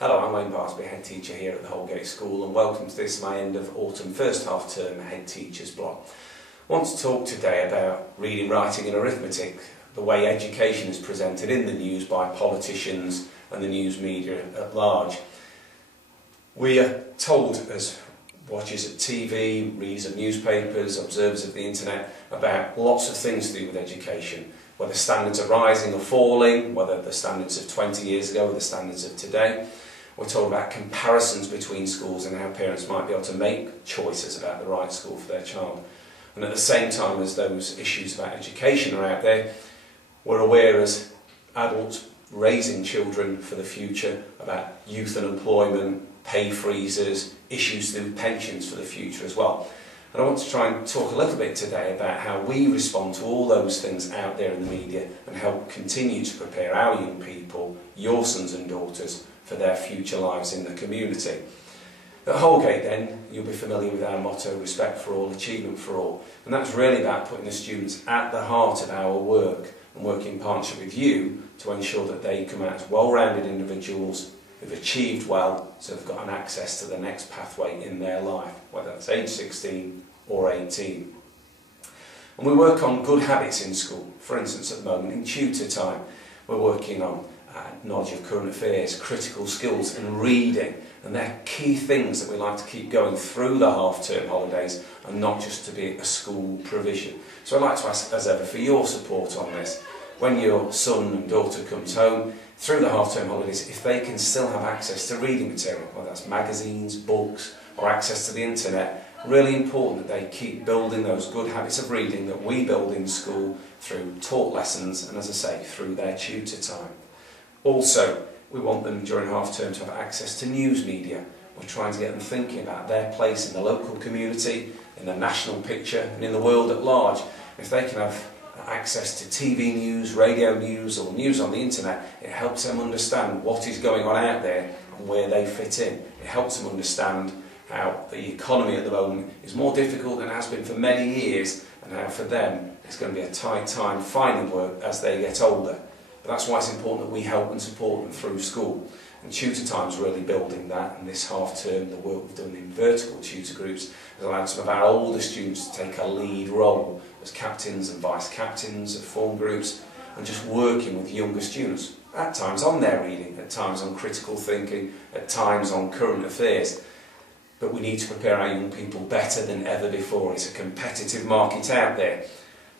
Hello, I'm Wayne Barsby, Head Teacher here at the Holgate School, and welcome to this, my end of autumn first half term Head Teacher's blog. I want to talk today about reading, writing and arithmetic, the way education is presented in the news by politicians and the news media at large. We are told as watchers of TV, readers of newspapers, observers of the internet about lots of things to do with education, whether standards are rising or falling, whether the standards of 20 years ago or the standards of today. We're told about comparisons between schools and how parents might be able to make choices about the right school for their child. And at the same time as those issues about education are out there, we're aware as adults raising children for the future about youth unemployment, pay freezes, issues to do with pensions for the future as well. And I want to try and talk a little bit today about how we respond to all those things out there in the media and help continue to prepare our young people, your sons and daughters, for their future lives in the community. At Holgate then, you'll be familiar with our motto, respect for all, achievement for all. And that's really about putting the students at the heart of our work and working in partnership with you to ensure that they come out as well-rounded individuals who've achieved well, so they've got an access to the next pathway in their life, whether that's age 16 or 18. And we work on good habits in school. For instance, at the moment in tutor time, we're working on knowledge of current affairs, critical skills and reading, and they're key things that we like to keep going through the half-term holidays and not just to be a school provision. So I'd like to ask, as ever, for your support on this. When your son and daughter comes home through the half-term holidays, if they can still have access to reading material, whether that's magazines, books or access to the internet, really important that they keep building those good habits of reading that we build in school through taught lessons and, as I say, through their tutor time. Also, we want them during half-term to have access to news media. We're trying to get them thinking about their place in the local community, in the national picture and in the world at large. If they can have access to TV news, radio news or news on the internet, it helps them understand what is going on out there and where they fit in. It helps them understand how the economy at the moment is more difficult than it has been for many years, and how for them it's going to be a tight time finding work as they get older. But that's why it's important that we help and support them through school. And tutor time's really building that, and this half term the work we've done in vertical tutor groups has allowed some of our older students to take a lead role as captains and vice captains of form groups, and just working with younger students, at times on their reading, at times on critical thinking, at times on current affairs. But we need to prepare our young people better than ever before. It's a competitive market out there.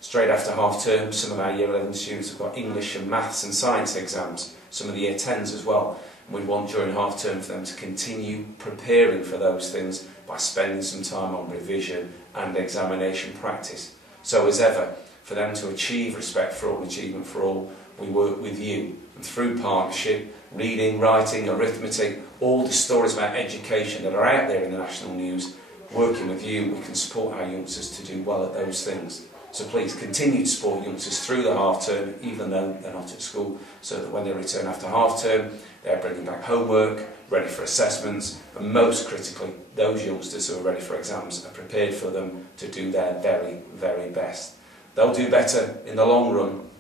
Straight after half term, some of our Year 11 students have got English and Maths and Science exams, some of the Year 10s as well. And we want during half term for them to continue preparing for those things by spending some time on revision and examination practice. So as ever, for them to achieve respect for all, achievement for all, we work with you. And through partnership, reading, writing, arithmetic, all the stories about education that are out there in the national news, working with you, we can support our youngsters to do well at those things. So please continue to support youngsters through the half term, even though they're not at school, so that when they return after half term, they're bringing back homework, ready for assessments, and most critically, those youngsters who are ready for exams are prepared for them to do their very, very best. They'll do better in the long run.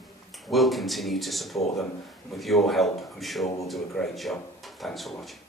We'll continue to support them, and with your help, I'm sure we'll do a great job. Thanks for watching.